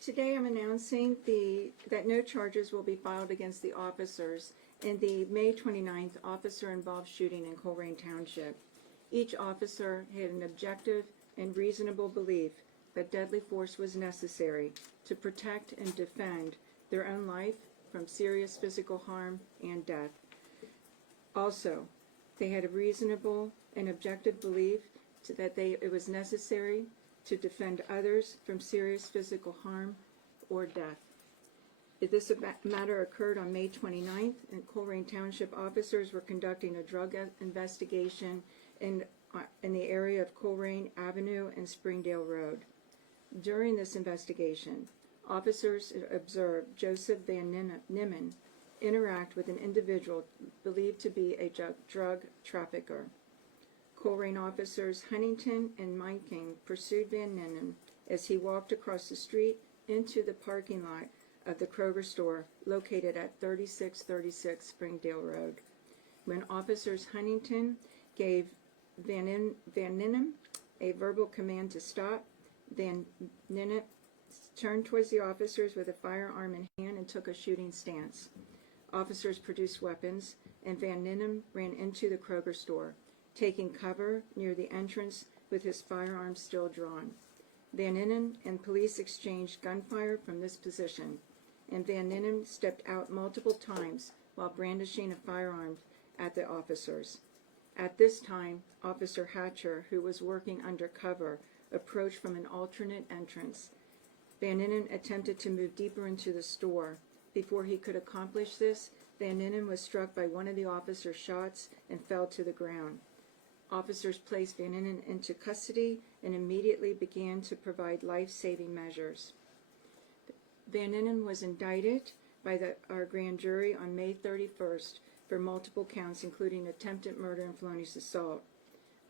Today I'm announcing that no charges will be filed against the officers in the May 29th officer-involved shooting in Colerain Township. Each officer had an objective and reasonable belief that deadly force was necessary to protect and defend their own life from serious physical harm and death. Also, they had a reasonable and objective belief that it was necessary to defend others from serious physical harm or death. This matter occurred on May 29th, and Colerain Township officers were conducting a drug investigation in the area of Colerain Avenue and Springdale Road. During this investigation, officers observed Joseph Van Niman interact with an individual believed to be a drug trafficker. Colerain officers Huntington and Miking pursued Van Niman as he walked across the street into the parking lot of the Kroger store located at 3636 Springdale Road. When officers Huntington gave Van Niman a verbal command to stop, Van Niman turned towards the officers with a firearm in hand and took a shooting stance. Officers produced weapons, and Van Niman ran into the Kroger store, taking cover near the entrance with his firearm still drawn. Van Niman and police exchanged gunfire from this position, and Van Niman stepped out multiple times while brandishing a firearm at the officers. At this time, Officer Hatcher, who was working undercover, approached from an alternate entrance. Van Niman attempted to move deeper into the store. Before he could accomplish this, Van Niman was struck by one of the officer's shots and fell to the ground. Officers placed Van Niman into custody and immediately began to provide life-saving measures. Van Niman was indicted by our grand jury on May 31st for multiple counts, including attempted murder and felonious assault.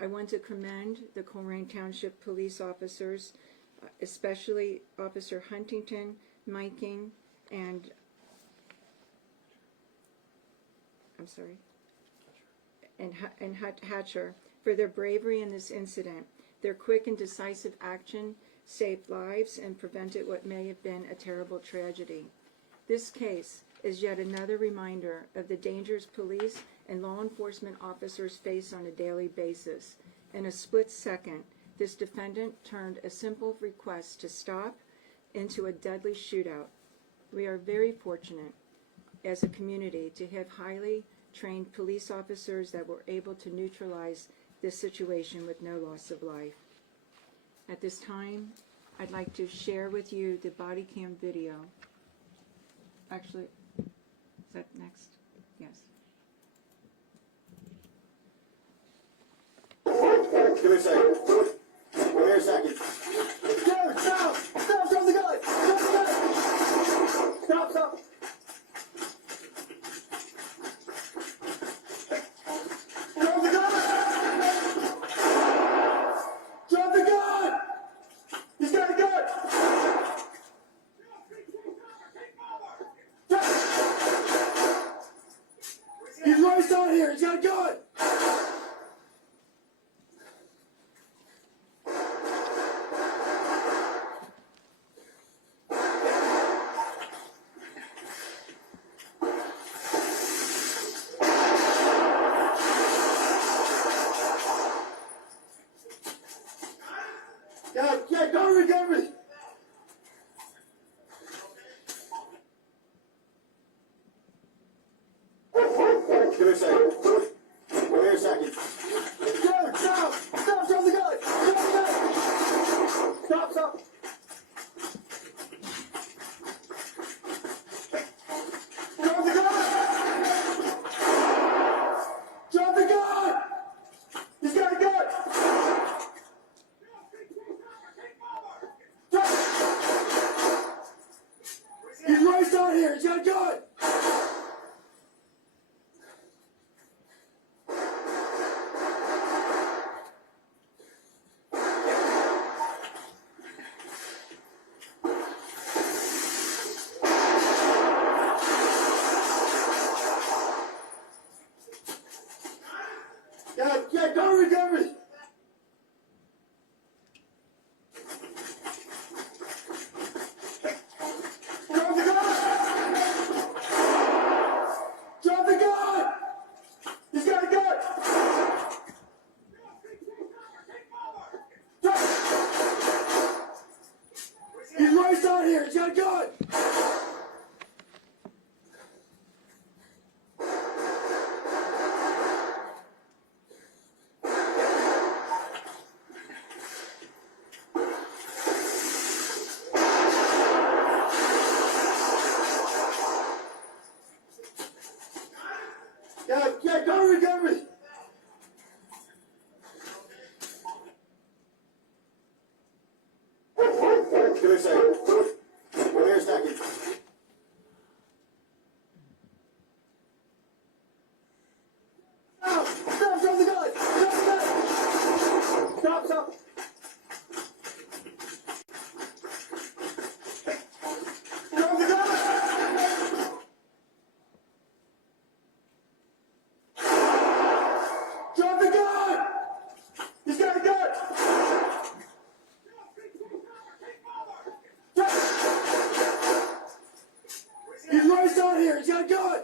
I want to commend the Colerain Township police officers, especially Officer Huntington, Miking, and Hatcher, for their bravery in this incident. Their quick and decisive action saved lives and prevented what may have been a terrible tragedy. This case is yet another reminder of the dangers police and law enforcement officers face on a daily basis. In a split second, this defendant turned a simple request to stop into a deadly shootout. We are very fortunate as a community to have highly trained police officers that were able to neutralize this situation with no loss of life. At this time, I'd like to share with you the Bodycam video. Actually, is that next? Yes. Give me a second. Come here a second. Dude, stop! Stop! Drop the gun! Drop the gun! Stop! Stop! Drop the gun! Drop the gun! He's got a gun! He's right on here! He's got a gun! Yeah, go recovery. Give me a second. Come here a second. Dude, stop! Stop! Drop the gun! Drop the gun! Stop! Stop! Drop the gun! Drop the gun! He's got a gun! He's right down here. He's got a gun. Yeah, go recovery. out here. He's got a gun. Yeah, cover me. Give me a second. Come here a second. Stop! Stop! Drop the gun! Drop the gun! Stop! Stop! Drop the gun! Drop the gun! He's got a gun! He's right down here. He's got a gun.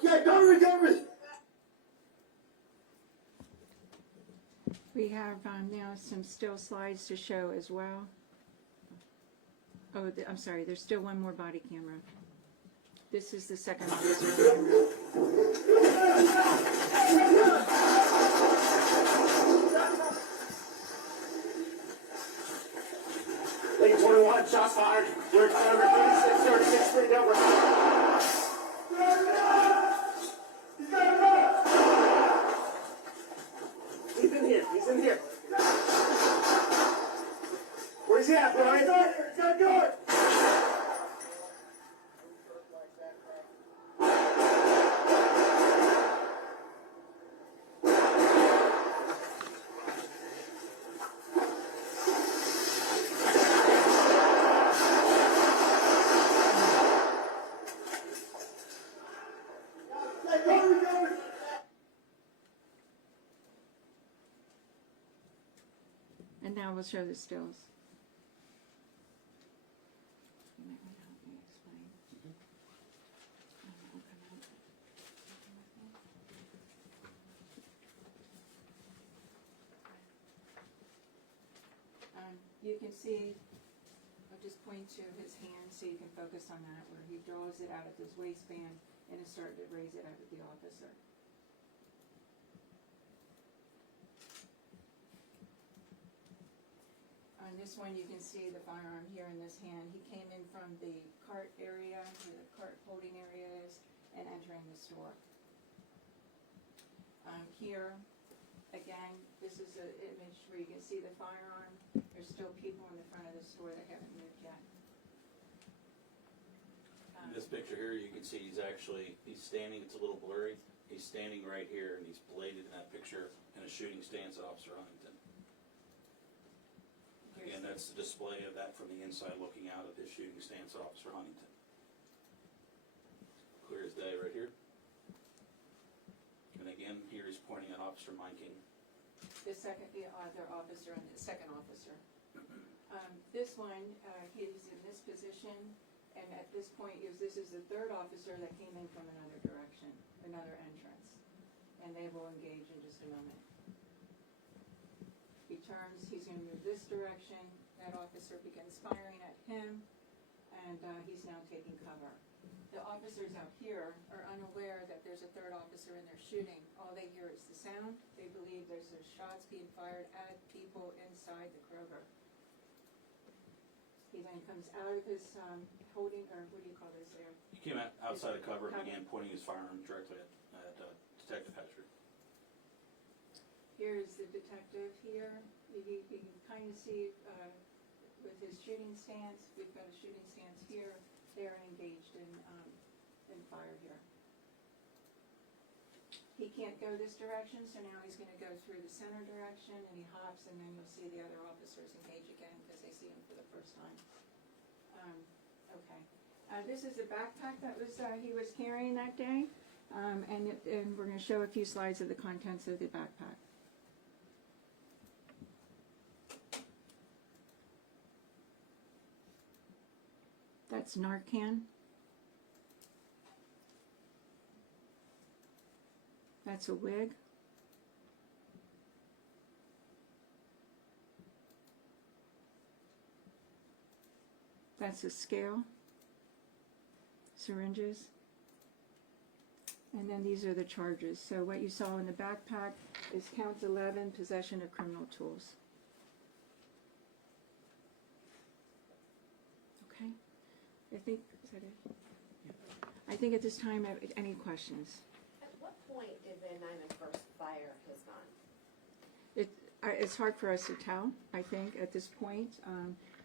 Yeah, cover me. We have now some still slides to show as well. Oh, I'm sorry, there's still one more body camera. This is the second officer camera. Lane 21, shots fired. We're number 36, 36, Street over. He's in here. Where's he at, Brian? He's out here. He's got a gun. And now we'll show the stills. You might want to help me explain. I'll come out. You can see, I'll just point to his hand so you can focus on that, where he draws it out of his waistband and is starting to raise it out of the officer. On this one, you can see the firearm here in this hand. He came in from the cart area, where the cart holding area is, and entering the store. Here, again, this is an image where you can see the firearm. There's still people in the front of the store that haven't moved yet. In this picture here, you can see he's standing, it's a little blurry. He's standing right here, and he's bladed in that picture in a shooting stance, Officer Huntington. Again, that's the display of that from the inside looking out of his shooting stance, Officer Huntington. Clear as day right here. And again, here he's pointing at Officer Minking. The other officer and the second officer. This one, he's in this position, and at this point, this is the third officer that came in from another direction, another entrance. And they will engage in just a moment. He turns, he's going to move this direction, that officer begins firing at him, and he's now taking cover. The officers out here are unaware that there's a third officer and they're shooting. All they hear is the sound. They believe there's shots being fired at people inside the Kroger. He then comes out of his holding, or what do you call this there? He came out outside of cover and began pointing his firearm directly at Detective Hatcher. Here's the detective here. You can kind of see with his shooting stance. We've got a shooting stance here. They're engaged in fire here. He can't go this direction, so now he's going to go through the center direction, and he hops, and then you'll see the other officers engage again because they see him for the first time. Okay. This is a backpack that he was carrying that day, and we're going to show a few slides of the contents of the backpack. That's Narcan. That's a wig. That's a scale. Syringes. And then these are the charges. So what you saw in the backpack is count 11, possession of criminal tools. Okay? I think, is that it? I think at this time, any questions? At what point did Van Niman first fire his gun? It's hard for us to tell, I think, at this point.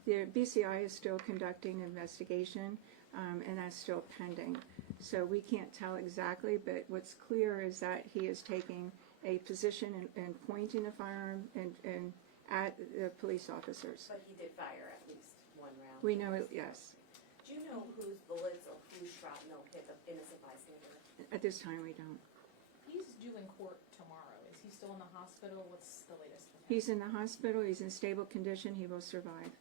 The BCI is still conducting an investigation, and that's still pending. So we can't tell exactly, but what's clear is that he is taking a position and pointing the firearm and at the police officers. But he did fire at least one round. We know it, yes. Do you know whose bullets or whose shrapnel hit the innocent bystander? At this time, we don't. He's due in court tomorrow. Is he still in the hospital? What's the latest for him? He's in the hospital. He's in stable condition. He will survive.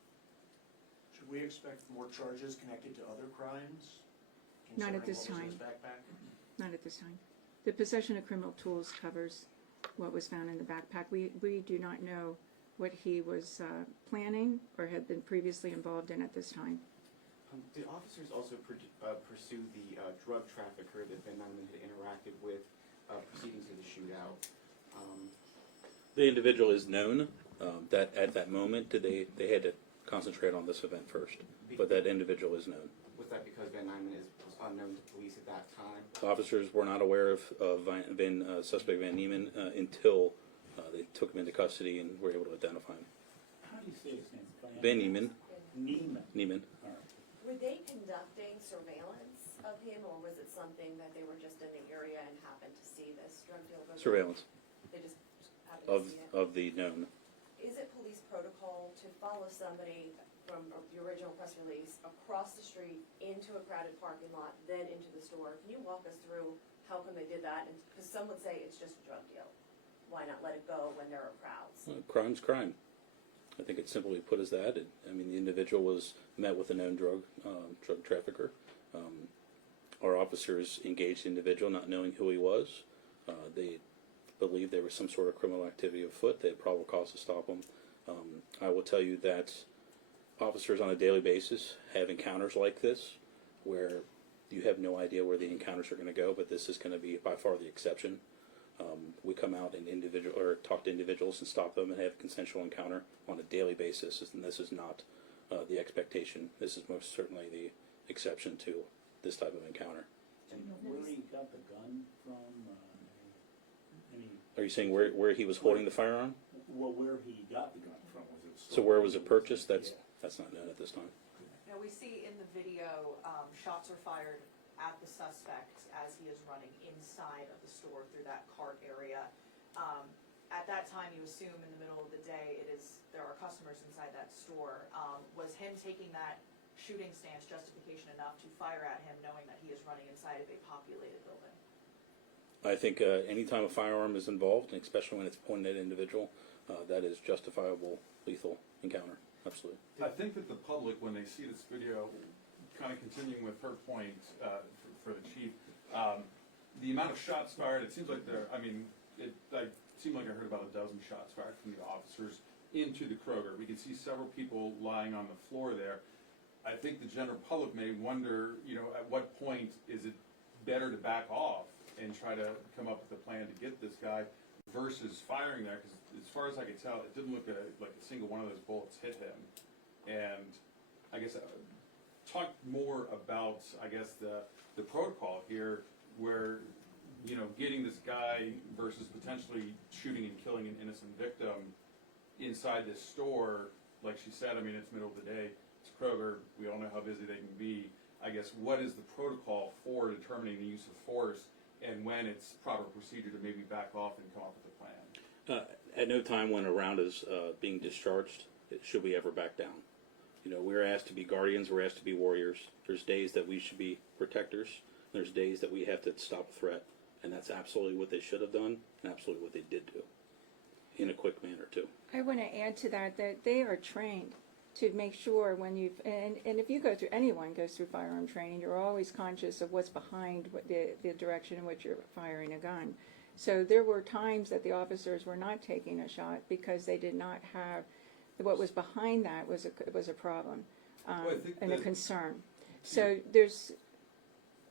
Should we expect more charges connected to other crimes? Not at this concerning time. what was in his backpack? Not at this time. The possession of criminal tools covers what was found in the backpack. We do not know what he was planning or had been previously involved in at this time. Did officers also pursue the drug trafficker that Van Niman had interacted with proceeding to the shootout? The individual is known. That at that moment, they had to concentrate on this event first. But that individual is known. Was that because Van Niman was unknown to police at that time? Officers were not aware of suspect Van Niman until they took him into custody and were able to identify him. How do you say his name? Van Niman. Niman. Niman. All right. Were they conducting surveillance of him, or was it something that they were just in the area and happened to see this drug deal go down? Surveillance They just happened to see it? of the known. Is it police protocol to follow somebody from the original press release across the street into a crowded parking lot, then into the store? Can you walk us through how come they did that? Because some would say it's just a drug deal. Why not let it go when there are crowds? Crime's crime. I think it's simply put as that. The individual was met with a known drug trafficker. Our officers engaged the individual not knowing who he was. They believed there was some sort of criminal activity afoot. They had probable cause to stop him. I will tell you that officers on a daily basis have encounters like this where you have no idea where the encounters are going to go, but this is going to be by far the exception. We come out and talk to individuals and stop them and have a consensual encounter on a daily basis, and this is not the expectation. This is most certainly the exception to this type of encounter. Do you know where he got the gun from? Are you saying where he was holding the firearm? Well, where he got the gun from? Was it So where was it purchased? That's not known at this time. Now, we see in the video, shots are fired at the suspect as he is running inside of the store through that cart area. At that time, you assume in the middle of the day, there are customers inside that store. Was him taking that shooting stance justification enough to fire at him, knowing that he is running inside of a populated building? I think anytime a firearm is involved, and especially when it's pointed at an individual, that is justifiable lethal encounter. Absolutely. I think that the public, when they see this video, kind of continuing with her point for the chief, the amount of shots fired, it seems like it seemed like I heard about a dozen shots fired from the officers into the Kroger. We could see several people lying on the floor there. I think the general public may wonder, at what point is it better to back off and try to come up with a plan to get this guy versus firing there, because as far as I could tell, it didn't look like a single one of those bullets hit him. And I guess talk more about, the protocol here where, getting this guy versus potentially shooting and killing an innocent victim inside this store. Like she said, it's middle of the day, it's Kroger, we all know how busy they can be. I guess what is the protocol for determining the use of force and when it's proper procedure to maybe back off and come up with a plan? At no time when a round is being discharged should we ever back down. We're asked to be guardians, we're asked to be warriors. There's days that we should be protectors. There's days that we have to stop a threat. And that's absolutely what they should have done and absolutely what they did do in a quick manner, too. I want to add to that they are trained. to make sure when you've, and if you go through, anyone goes through firearm training, you're always conscious of what's behind the direction in which you're firing a gun. So there were times that the officers were not taking a shot because they did not have, what was behind that was a problem Well, I think and a that- concern. So there's,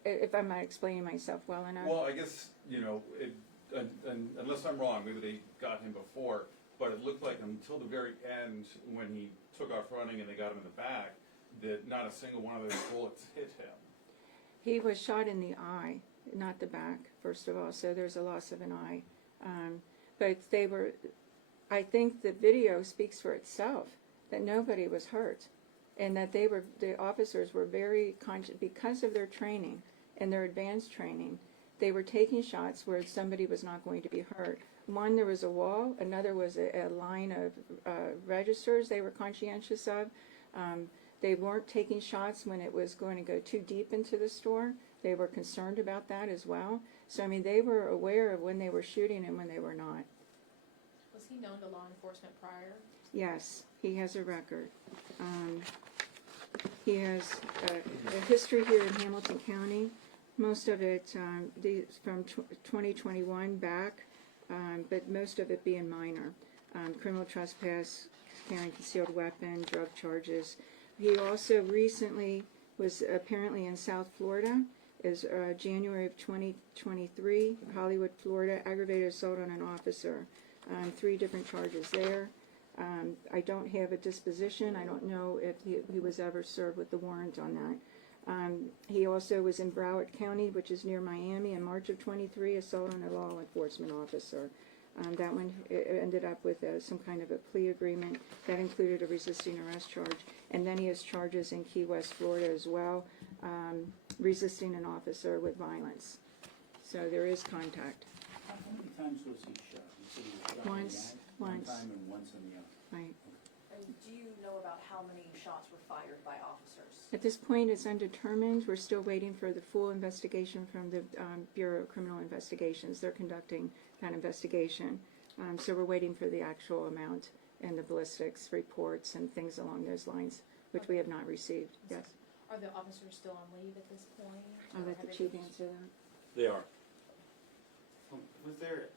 if I'm not explaining myself well enough. Well, I guess, and unless I'm wrong, maybe they got him before, but it looked like until the very end, when he took off running and they got him in the back, that not a single one of those bullets hit him. He was shot in the eye, not the back, first of all, so there's a loss of an eye. But they were, I think the video speaks for itself, that nobody was hurt. And that the officers were very conscious, because of their training and their advanced training, they were taking shots where somebody was not going to be hurt. One, there was a wall, another was a line of registers they were conscientious of. They weren't taking shots when it was going to go too deep into the store. They were concerned about that as well. So, I mean, they were aware of when they were shooting and when they were not. Was he known to law enforcement prior? Yes, he has a record. He has a history here in Hamilton County, most of it from 2021 back, but most of it being minor. Criminal trespass, carrying concealed weapon, drug charges. He also recently was apparently in South Florida, is January of 2023, Hollywood, Florida, aggravated assault on an officer. 3 different charges there. I don't have a disposition. I don't know if he was ever served with the warrant on that. He also was in Broward County, which is near Miami, in March of 23, assault on a law enforcement officer. That one ended up with some kind of a plea agreement that included a resisting arrest charge. And then he has charges in Key West, Florida as well, resisting an officer with violence. So there is contact. How many times was he shot? You said he was shot in the Once. eye? One time and once in the eye. Right. And do you know about how many shots were fired by officers? At this point, it's undetermined. We're still waiting for the full investigation from the Bureau of Criminal Investigations. They're conducting that investigation. So we're waiting for the actual amount and the ballistics reports and things along those lines, which we have not received. Yes. Are the officers still on leave at this point? I'll Or let have the they chief been- answer that. They are. Was there,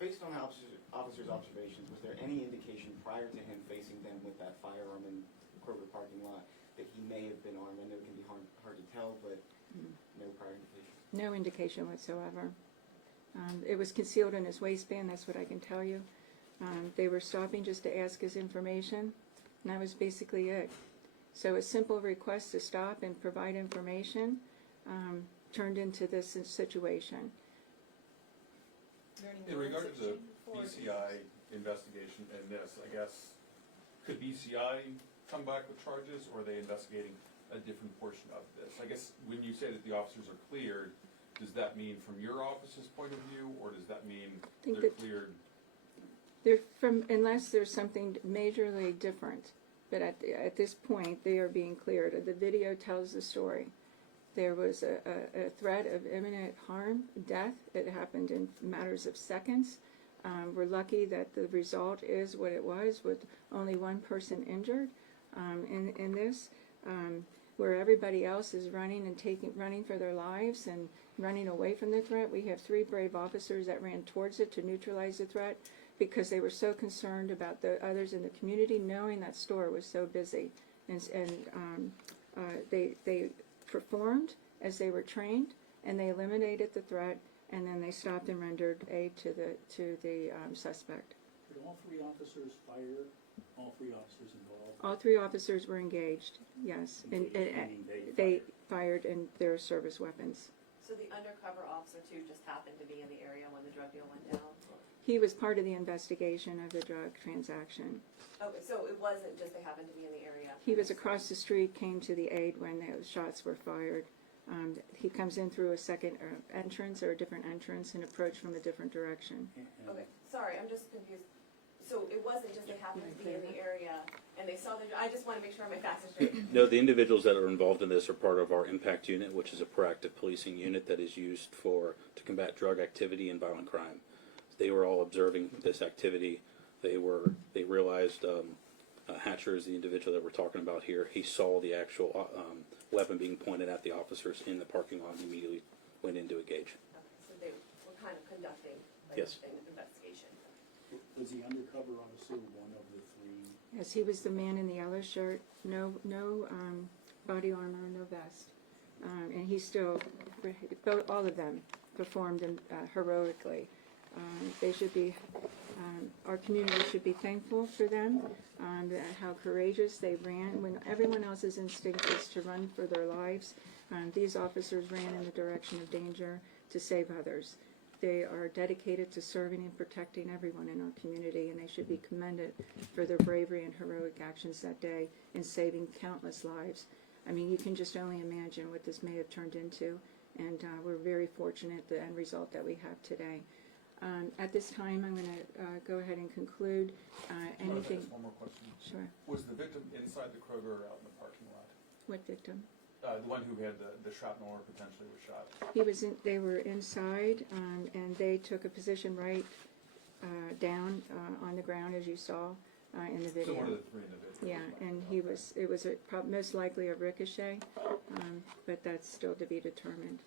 based on the officer's observations, was there any indication prior to him facing them with that firearm in the Kroger parking lot that he may have been armed? I know it can be hard to tell, but no prior indication. No indication whatsoever. It was concealed in his waistband, that's what I can tell you. They were stopping just to ask his information, and that was basically it. So a simple request to stop and provide information turned into this situation. Is there any In regard warrants to the issued for- BCI investigation and this, I guess, could BCI come back with charges, or are they investigating a different portion of this? I guess when you say that the officers are cleared, does that mean from your office's point of view, or does that mean think they're that- cleared? They're unless there's something majorly different, but at this point, they are being cleared. The video tells the story. There was a threat of imminent harm, death. It happened in matters of seconds. We're lucky that the result is what it was, with only one person injured in this, where everybody else is running for their lives and running away from the threat. We have 3 brave officers that ran towards it to neutralize the threat because they were so concerned about the others in the community, knowing that store was so busy. And they performed as they were trained, and they eliminated the threat, and then they stopped and rendered aid to the suspect. Did all 3 officers fire? All 3 officers involved? All 3 officers were engaged, yes, and Meaning they fired in their service weapons. So the undercover officer too just happened to be in the area when the drug deal went down? He was part of the investigation of the drug transaction. Okay, so it wasn't just they happened to be in the area? He was across the street, came to the aid when those shots were fired. He comes in through a second entrance or a different entrance and approached from a different direction. Okay, sorry, I'm just confused. So it wasn't just they happened to be in the area and they saw I just want to make sure my facts are straight. No, the individuals that are involved in this are part of our impact unit, which is a proactive policing unit that is used to combat drug activity and violent crime. They were all observing this activity. They realized Hatcher is the individual that we're talking about here. He saw the actual weapon being pointed at the officers in the parking lot and immediately went in to engage. Okay, so they were kind of conducting Yes. an investigation. Was he undercover officer one of the three? Yes, he was the man in the yellow shirt, no body armor, no vest. And he still, all of them performed heroically. They should be, our community should be thankful for them, how courageous they ran. When everyone else's instinct is to run for their lives, these officers ran in the direction of danger to save others. They are dedicated to serving and protecting everyone in our community, and they should be commended for their bravery and heroic actions that day in saving countless lives. I mean, you can just only imagine what this may have turned into, and we're very fortunate the end result that we have today. At this time, I'm going to go ahead and conclude. I wanna Anything? ask one more question. Sure. Was the victim inside the Kroger or out in the parking lot? What victim? The one who had the shrapnel or potentially was shot. He was in. They were inside, and they took a position right down on the ground, as you saw in the video. So one of the three individuals. Yeah, and he was. It was most likely a ricochet, but that's still to be determined.